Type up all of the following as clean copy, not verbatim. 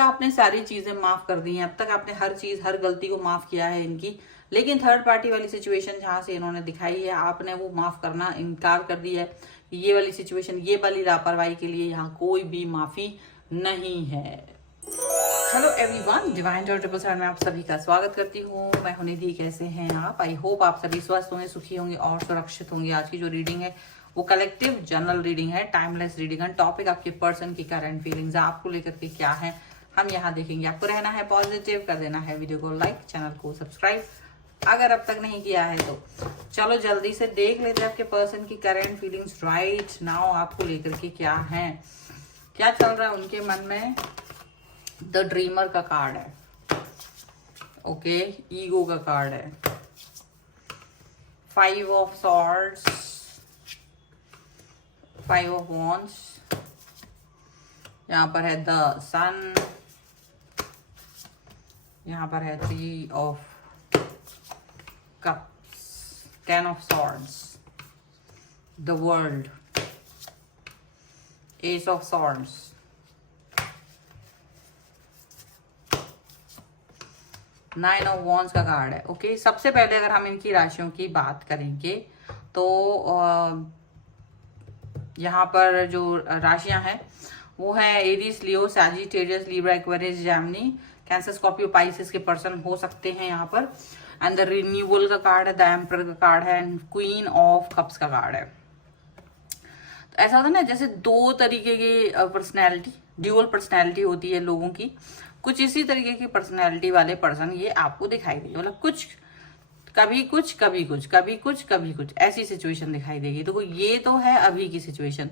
आपने सारी चीजें माफ कर दी हैं, अब तक आपने हर चीज हर गलती को माफ किया है इनकी, लेकिन थर्ड पार्टी वाली सिचुएशन जहां से इन्होंने दिखाई है आपने वो माफ करना इनकार कर दिया है। ये वाली सिचुएशन, ये वाली लापरवाही के लिए यहाँ कोई भी माफी नहीं है। Hello everyone, divine Joy triple seven में आप सभी का स्वागत करती हूँ। मैं हूं निधि। कैसे हैं आप? आई होप आप सभी स्वस्थ होंगे, सुखी होंगे और सुरक्षित होंगे। आज की जो रीडिंग है वो कलेक्टिव जनरल रीडिंग है, टाइमलेस रीडिंग है। टॉपिक आपके पर्सन की करंट फीलिंग्स आपको लेकर के क्या है हम यहाँ देखेंगे। आपको रहना है पॉजिटिव, कर देना है वीडियो को लाइक, चैनल को सब्सक्राइब अगर अब तक नहीं किया है तो। चलो जल्दी से देख लेते हैं आपके पर्सन की करंट फीलिंग्स राइट नाउ आपको लेकर के क्या है, क्या चल रहा है उनके मन में। द ड्रीमर का कार्ड है, ओके। ईगो का कार्ड है, 5 ऑफ सॉर्ड्स, 5 ऑफ वॉन्ड्स, यहाँ पर है द सन, यहाँ पर है 3 of cups, 10 of swords, the world, S of swords, 9 of wands का कार्ड है, ओके। सबसे पहले अगर हम इनकी राशियों की बात करेंगे तो यहाँ पर जो राशियां हैं वो है Aries, Leo, Sagittarius, Libra, Aquarius, Gemini, Cancer, Scorpio, Pisces के पर्सन हो सकते हैं यहाँ पर। एंड द रिन्यूअल का कार्ड है, द एम्परर का कार्ड है, एंड क्वीन ऑफ कप्स का कार्ड है। तो ऐसा होता है ना, जैसे दो तरीके की पर्सनैलिटी, ड्यूअल पर्सनैलिटी होती है लोगों की। कुछ इसी तरीके की पर्सनैलिटी वाले पर्सन ये आपको दिखाई देंगे, मतलब कुछ कभी कुछ कभी कुछ, कभी कुछ कभी कुछ, ऐसी सिचुएशन दिखाई देगी। तो ये तो है अभी की सिचुएशन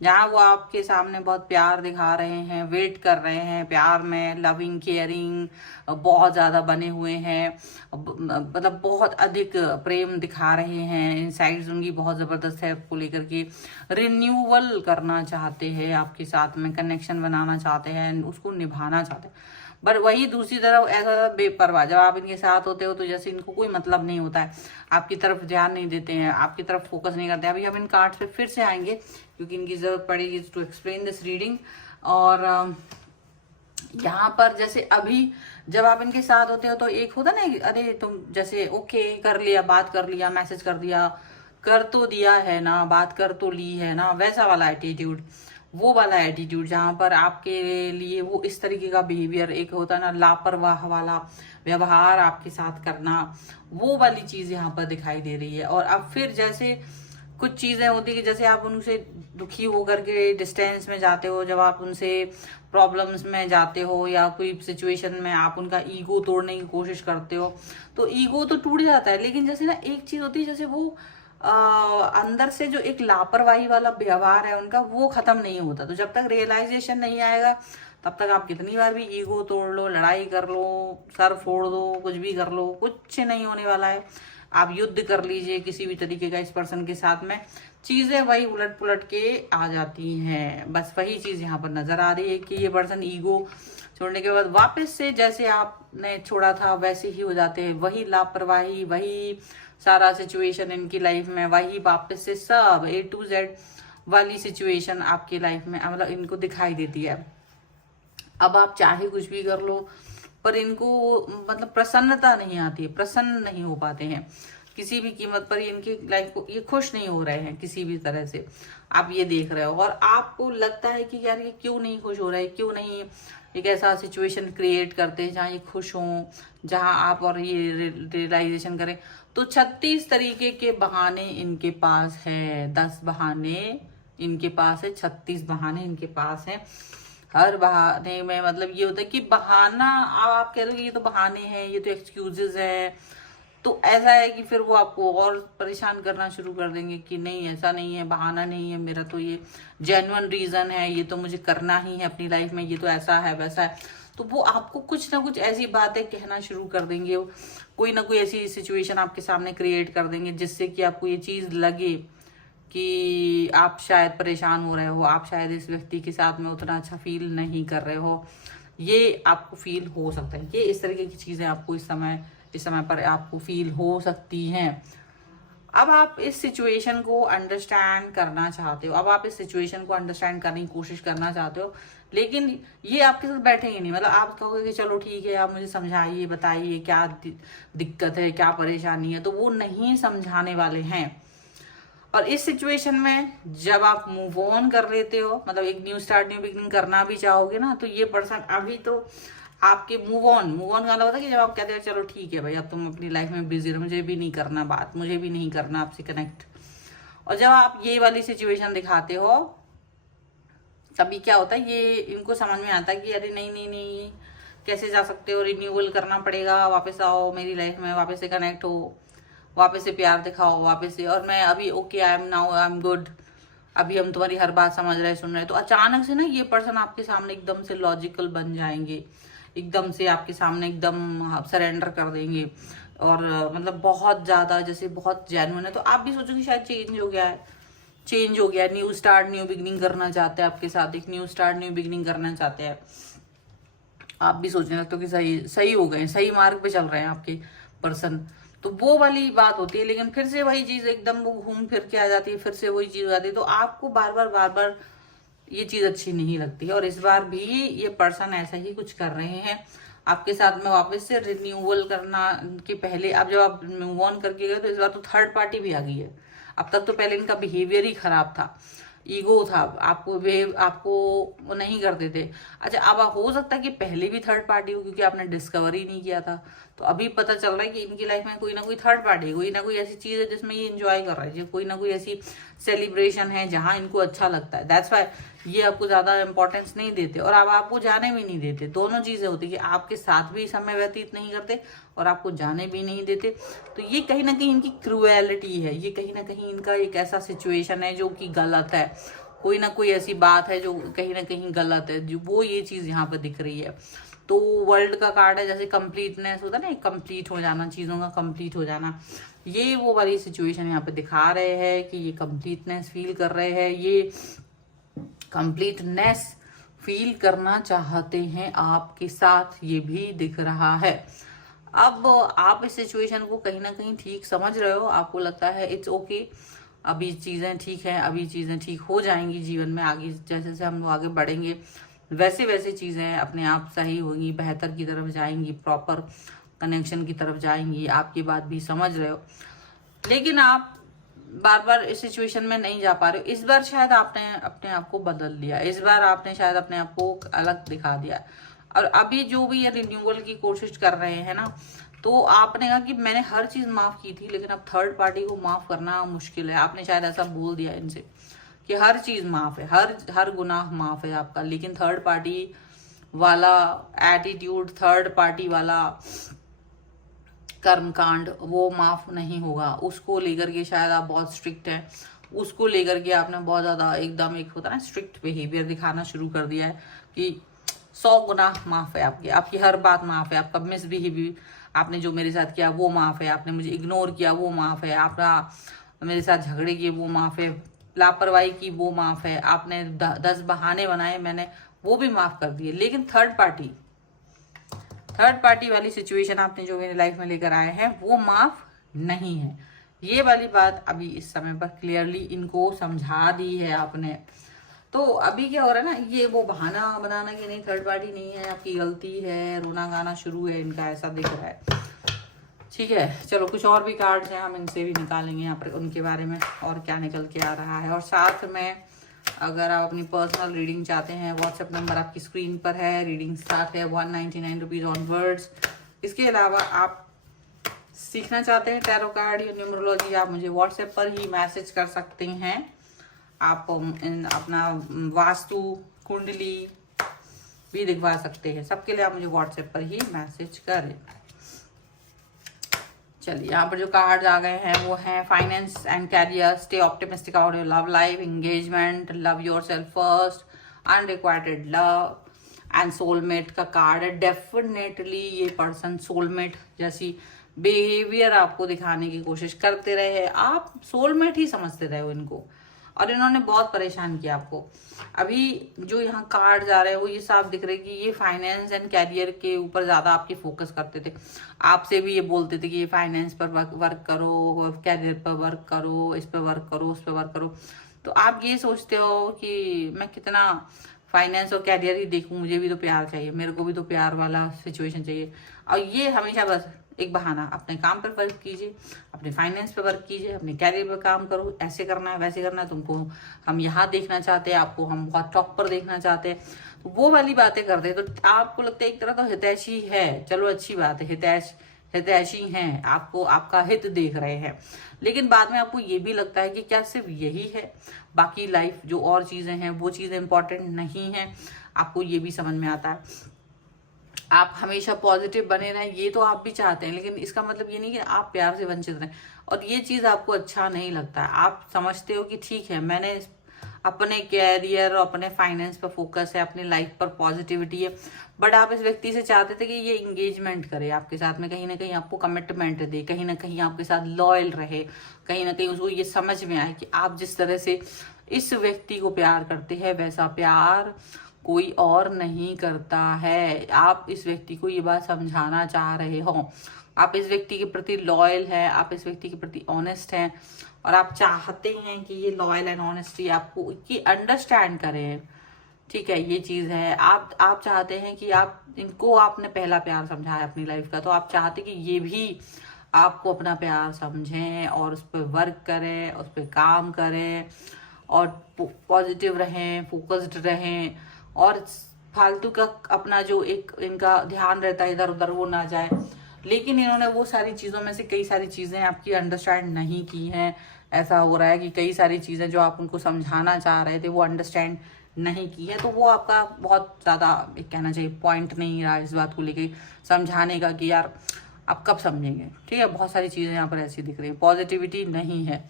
जहाँ वो आपके सामने बहुत प्यार दिखा रहे हैं, वेट कर रहे हैं, प्यार में लविंग केयरिंग बहुत ज़्यादा बने हुए हैं, मतलब बहुत अधिक प्रेम दिखा रहे हैं। इनसाइट्स उनकी बहुत ज़बरदस्त है आपको लेकर के, रिन्यूअल करना चाहते हैं आपके साथ में, कनेक्शन बनाना चाहते हैं, उसको निभाना चाहते हैं। पर वही दूसरी तरफ ऐसा बेपरवाह, जब आप इनके साथ होते हो तो जैसे इनको कोई मतलब नहीं होता है, आपकी तरफ ध्यान नहीं देते हैं, आपकी तरफ फोकस नहीं करते। अभी हम इन कार्ड्स पे फिर से आएंगे क्योंकि इनकी जरूरत पड़ेगी टू एक्सप्लेन दिस रीडिंग। और यहाँ पर जैसे अभी जब आप इनके साथ होते हो तो एक होता ना, अरे तुम जैसे ओके कर लिया, बात कर लिया, मैसेज कर दिया, कर तो दिया है ना, बात कर तो ली है ना, वैसा वाला एटीट्यूड, वो वाला एटीट्यूड जहाँ पर आपके लिए वो इस तरीके का बिहेवियर, एक होता है ना लापरवाह वाला व्यवहार आपके साथ करना, वो वाली चीज यहाँ पर दिखाई दे रही है। और अब फिर जैसे कुछ चीजें होती कि जैसे आप उनसे दुखी होकर के डिस्टेंस में जाते हो, जब आप उनसे प्रॉब्लम्स में जाते हो या कोई सिचुएशन में आप उनका ईगो तोड़ने की कोशिश करते हो तो ईगो तो टूट जाता है, लेकिन जैसे ना एक चीज होती है, जैसे वो अंदर से जो एक लापरवाही वाला व्यवहार है उनका वो खत्म नहीं होता। तो जब तक रियलाइजेशन नहीं आएगा तब तक आप कितनी बार भी ईगो तोड़ लो, लड़ाई कर लो, सर फोड़ दो, कुछ भी कर लो, कुछ नहीं होने वाला है। आप युद्ध कर लीजिए किसी भी तरीके का इस पर्सन के साथ में, चीजें वही उलट पुलट के आ जाती हैं। बस वही चीज यहाँ पर नजर आ रही है कि ये पर्सन ईगो छोड़ने के बाद वापस से जैसे आपने छोड़ा था वैसे ही हो जाते हैं, वही लापरवाही, वही सारा सिचुएशन इनकी लाइफ में, वही वापस से सब A to Z वाली सिचुएशन आपकी लाइफ में मतलब इनको दिखाई देती है। अब आप चाहे कुछ भी कर लो पर इनको मतलब प्रसन्नता नहीं आती है, प्रसन्न नहीं हो पाते हैं किसी भी कीमत पर। इनकी लाइफ को ये खुश नहीं हो रहे हैं किसी भी तरह से, आप ये देख रहे हो। और आपको लगता है कि यार ये क्यों नहीं खुश हो रहा है, क्यों नहीं एक ऐसा सिचुएशन क्रिएट करते हैं जहाँ ये खुश हों, जहाँ आप और ये रियलाइजेशन करें। तो 36 तरीके के बहाने इनके पास है, 10 बहाने इनके पास है, 36 बहाने इनके पास है। हर बहाने में मतलब ये होता है कि बहाना, आप कह रहे हो ये तो बहाने हैं, ये तो एक्सक्यूजेस है, तो ऐसा है कि फिर वो आपको और परेशान करना शुरू कर देंगे कि नहीं ऐसा नहीं है, बहाना नहीं है मेरा, तो ये जेन्युइन रीजन है, ये तो मुझे करना ही है अपनी लाइफ में, ये तो ऐसा है वैसा है। तो वो आपको कुछ ना कुछ ऐसी बातें कहना शुरू कर देंगे, कोई ना कोई ऐसी सिचुएशन आपके सामने क्रिएट कर देंगे जिससे कि आपको ये चीज लगे कि आप शायद परेशान हो रहे हो, आप शायद इस व्यक्ति के साथ में उतना अच्छा फील नहीं कर रहे हो, ये आपको फील हो सकता है। ये इस तरीके की चीजें आपको इस समय पर आपको फील हो सकती हैं। अब आप इस सिचुएशन को अंडरस्टैंड करना चाहते हो, अब आप इस सिचुएशन को अंडरस्टैंड करने की कोशिश करना चाहते हो, लेकिन ये आपके साथ बैठेंगे नहीं। मतलब आप कहोगे कि चलो ठीक है, आप मुझे समझाइए, बताइए क्या दिक्कत है, क्या परेशानी है, तो वो नहीं समझाने वाले हैं। और इस सिचुएशन में जब आप मूव ऑन कर लेते हो, मतलब एक न्यू स्टार्ट, न्यू बिगनिंग करना भी चाहोगे ना, तो ये पर्सन अभी तो आपके मूव ऑन का मतलब होता है कि जब आप कहते हो चलो ठीक है भाई, अब तुम अपनी लाइफ में बिजी रहो, मुझे भी नहीं करना बात, मुझे भी नहीं करना आपसे कनेक्ट। और जब आप ये वाली सिचुएशन दिखाते हो, तभी क्या होता है, ये इनको समझ में आता है कि अरे नहीं नहीं नहीं, कैसे जा सकते हो, रिन्यूअल करना पड़ेगा, वापस आओ मेरी लाइफ में, वापस से कनेक्ट हो, वापस से प्यार दिखाओ, वापस से, और मैं अभी ओके, आई एम गुड, अभी हम तुम्हारी हर बात समझ रहे, सुन रहे। तो अचानक से ना ये पर्सन आपके सामने एकदम से लॉजिकल बन जाएंगे, एकदम से आपके सामने एकदम सरेंडर कर देंगे, और मतलब बहुत ज्यादा जैसे बहुत जेन्युइन है। तो आप भी सोचोगे शायद चेंज हो गया है, चेंज हो गया, न्यू स्टार्ट न्यू बिगनिंग करना चाहते हैं आपके साथ, एक न्यू स्टार्ट न्यू बिगनिंग करना चाहते हैं। आप भी सोचने लगते हो कि सही सही हो गए, सही मार्ग पे चल रहे हैं आपके पर्सन। तो वो वाली बात होती है, लेकिन फिर से वही चीज एकदम वो घूम फिर के आ जाती है, फिर से वही चीज हो जाती है। तो आपको बार बार ये चीज अच्छी नहीं लगती है। और इस बार भी ये पर्सन ऐसा ही कुछ कर रहे हैं आपके साथ में, वापस से रिन्यूअल करना के पहले। अब जब आप मूव ऑन करके गए, तो इस बार तो थर्ड पार्टी भी आ गई है। अब तक तो पहले इनका बिहेवियर ही खराब था, ईगो था, आपको वो नहीं करते थे। अच्छा, अब हो सकता है कि पहले भी थर्ड पार्टी हो, क्योंकि आपने डिस्कवर ही नहीं किया था। तो अभी पता चल रहा है कि इनकी लाइफ में कोई ना कोई थर्ड पार्टी है, कोई ना कोई ऐसी चीज है जिसमें ये एंजॉय कर रहे हैं, कोई ना कोई ऐसी सेलिब्रेशन है जहां इनको अच्छा लगता है। दैट्स वाई ये आपको ज्यादा इंपॉर्टेंस नहीं देते, और अब आपको जाने भी नहीं देते। दोनों चीजें होती है कि आपके साथ भी समय व्यतीत नहीं करते और आपको जाने भी नहीं देते। तो ये कहीं ना कहीं इनकी क्रूएलिटी है, ये कहीं ना कहीं इनका एक ऐसा सिचुएशन है जो कि गलत है, कोई ना कोई ऐसी बात है जो कहीं ना कहीं गलत है, जो वो ये चीज यहाँ पे दिख रही है। तो वर्ल्ड का कार्ड है, जैसे कंप्लीटनेस होता है ना, कंप्लीट हो जाना, चीजों का कंप्लीट हो जाना, ये वो वाली सिचुएशन यहाँ पे दिखा रहे हैं कि ये कंप्लीटनेस फील कर रहे हैं, ये कंप्लीटनेस फील करना चाहते हैं आपके साथ, ये भी दिख रहा है। अब आप इस सिचुएशन को कहीं ना कहीं ठीक समझ रहे हो, आपको लगता है इट्स ओके, अभी चीजें ठीक हैं, अभी चीजें ठीक हो जाएंगी जीवन में, आगे जैसे जैसे हम लोग आगे बढ़ेंगे वैसे वैसे चीजें अपने आप सही होंगी, बेहतर की तरफ जाएंगी, प्रॉपर कनेक्शन की तरफ जाएंगी। आपकी बात भी समझ रहे हो, लेकिन आप बार बार इस सिचुएशन में नहीं जा पा रहे हो। इस बार शायद आपने अपने आप को बदल लिया, इस बार आपने शायद अपने आप को अलग दिखा दिया। और अभी जो भी ये रिन्यूअल की कोशिश कर रहे हैं ना, तो आपने कहा कि मैंने हर चीज माफ की थी, लेकिन अब थर्ड पार्टी को माफ करना मुश्किल है। आपने शायद ऐसा बोल दिया इनसे कि हर चीज माफ है, हर गुनाह माफ है आपका, लेकिन थर्ड पार्टी वाला एटीट्यूड, थर्ड पार्टी वाला कर्मकांड वो माफ नहीं होगा। उसको लेकर के शायद आप बहुत स्ट्रिक्ट हैं, उसको लेकर के आपने बहुत ज्यादा एकदम एक होता है ना स्ट्रिक्ट बिहेवियर दिखाना शुरू कर दिया है कि 100 गुनाह माफ है आपके, आपकी हर बात माफ है, आपका मिसबिहेवियर, आपने जो मेरे साथ किया वो माफ है, आपने मुझे इग्नोर किया वो माफ है, आपका मेरे साथ झगड़े किए वो माफ है, लापरवाही की वो माफ है, आपने 10 बहाने बनाए मैंने वो भी माफ कर दिए। लेकिन थर्ड पार्टी वाली सिचुएशन आपने जो मेरी लाइफ में लेकर आए हैं वो माफ नहीं है। ये वाली बात अभी इस समय पर क्लियरली इनको समझा दी है आपने। तो अभी क्या हो रहा है ना, ये वो बहाना बनाना कि नहीं थर्ड पार्टी नहीं है, आपकी गलती है, रोना गाना शुरू है इनका, ऐसा दिख रहा है। ठीक है, चलो कुछ और भी कार्ड्स हैं, हम इनसे भी निकालेंगे यहाँ पर उनके बारे में और क्या निकल के आ रहा है। और साथ में अगर आप अपनी पर्सनल रीडिंग चाहते हैं, व्हाट्सएप नंबर आपकी स्क्रीन पर है, रीडिंग स्टार्ट है 199 रुपीज ऑनवर्ड्स। इसके अलावा आप सीखना चाहते हैं टैरो कार्ड या न्यूमरोलॉजी, आप मुझे व्हाट्सएप पर ही मैसेज कर सकते हैं। आप अपना वास्तु कुंडली भी दिखवा सकते हैं, सबके लिए आप मुझे व्हाट्सएप पर ही मैसेज करें। चलिए, यहाँ पर जो कार्ड आ गए हैं वो हैं finance and career, stay optimistic about your love life, engagement, love yourself first, unrequited love and soulmate का कार्ड है। डेफिनेटली ये पर्सन सोलमेट जैसी बिहेवियर आपको दिखाने की कोशिश करते रहे, आप सोलमेट ही समझते रहे हो इनको, और इन्होंने बहुत परेशान किया आपको। अभी जो यहाँ कार्ड आ रहे हैं वो ये साफ दिख रहे हैं कि ये फाइनेंस एंड कैरियर के ऊपर ज्यादा आपकी फोकस करते थे। आपसे भी ये बोलते थे कि ये फाइनेंस पर वर्क करो, कैरियर पर वर्क करो, इस पर वर्क करो, उस पर वर्क करो। तो आप ये सोचते हो कि मैं कितना फाइनेंस और कैरियर ही देखूं, मुझे भी तो प्यार चाहिए, मेरे को भी तो प्यार वाला सिचुएशन चाहिए। और ये हमेशा बस एक बहाना, अपने काम पर वर्क कीजिए, अपने फाइनेंस पे वर्क कीजिए, अपने कैरियर पे काम करो, ऐसे करना है वैसे करना है, तुमको हम यहाँ देखना चाहते हैं, आपको हम बहुत टॉप पर देखना चाहते हैं, तो वो वाली बातें करते हैं। तो आपको लगता है एक तरह तो हितैषी है, चलो अच्छी बात है, हितैषी हैं, आपको आपका हित देख रहे हैं, लेकिन बाद में आपको ये भी लगता है कि क्या सिर्फ यही है, बाकी लाइफ जो और चीजें हैं वो चीजें इंपॉर्टेंट नहीं है। आपको ये भी समझ में आता है। आप हमेशा पॉजिटिव बने रहें ये तो आप भी चाहते हैं, लेकिन इसका मतलब ये नहीं कि आप प्यार से वंचित रहें, और ये चीज आपको अच्छा नहीं लगता है। आप समझते हो कि ठीक है, मैंने अपने कैरियर और अपने फाइनेंस पर फोकस है, अपनी लाइफ पर पॉजिटिविटी है, बट आप इस व्यक्ति से चाहते थे कि ये इंगेजमेंट करे आपके साथ में, कहीं ना कहीं आपको कमिटमेंट दे, कहीं ना कहीं आपके साथ लॉयल रहे, कहीं ना कहीं उसको ये समझ में आए कि आप जिस तरह से इस व्यक्ति को प्यार करते हैं वैसा प्यार कोई और नहीं करता है। आप इस व्यक्ति को ये बात समझाना चाह रहे हो, आप इस व्यक्ति के प्रति लॉयल है, आप इस व्यक्ति के प्रति ऑनेस्ट हैं, और आप चाहते हैं कि ये लॉयल एंड ऑनेस्टी आपको ये अंडरस्टैंड करें। ठीक है, ये चीज है। आप चाहते हैं कि आप इनको आपने पहला प्यार समझा है अपनी लाइफ का, तो आप चाहते कि ये भी आपको अपना प्यार समझें और उस पर वर्क करें, उस पर काम करें, और पॉजिटिव रहें, फोकस्ड रहें, और फालतू का अपना जो एक इनका ध्यान रहता है इधर उधर वो ना जाए। लेकिन इन्होंने वो सारी चीज़ों में से कई सारी चीज़ें आपकी अंडरस्टैंड नहीं की हैं। ऐसा हो रहा है कि कई सारी चीज़ें जो आप उनको समझाना चाह रहे थे वो अंडरस्टैंड नहीं की है, तो वो आपका बहुत ज़्यादा एक कहना चाहिए पॉइंट नहीं रहा इस बात को लेके समझाने का कि यार आप कब समझेंगे। ठीक है, बहुत सारी चीज़ें यहाँ पर ऐसी दिख रही है, पॉजिटिविटी नहीं है।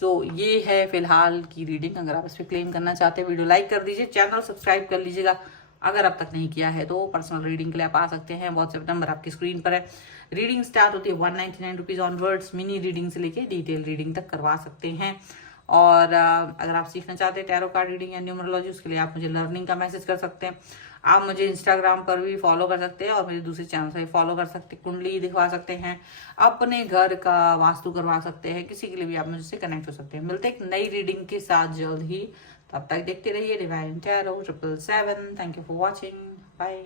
सो ये है फिलहाल की रीडिंग। अगर आप इस पर क्लेम करना चाहते हैं वीडियो लाइक कर दीजिए, चैनल सब्सक्राइब कर लीजिएगा अगर अब तक नहीं किया है तो। पर्सनल रीडिंग के लिए आप आ सकते हैं, व्हाट्सएप नंबर आपकी स्क्रीन पर है। रीडिंग स्टार्ट होती है 199 रुपीज ऑनवर्ड्स, मिनी रीडिंग से लेके डिटेल रीडिंग तक करवा सकते हैं। और अगर आप सीखना चाहते हैं टैरो कार्ड रीडिंग या न्यूमरोलॉजी, उसके लिए आप मुझे लर्निंग का मैसेज कर सकते हैं। आप मुझे इंस्टाग्राम पर भी फॉलो कर सकते हैं और मेरे दूसरे चैनल से भी फॉलो कर सकते हैं। कुंडली दिखवा सकते हैं, अपने घर का वास्तु करवा सकते हैं, किसी के लिए भी आप मुझसे कनेक्ट हो सकते हैं। मिलते हैं एक नई रीडिंग के साथ जल्द ही, तब तक देखते रहिए divine tarot 777। Thank you for watching, bye.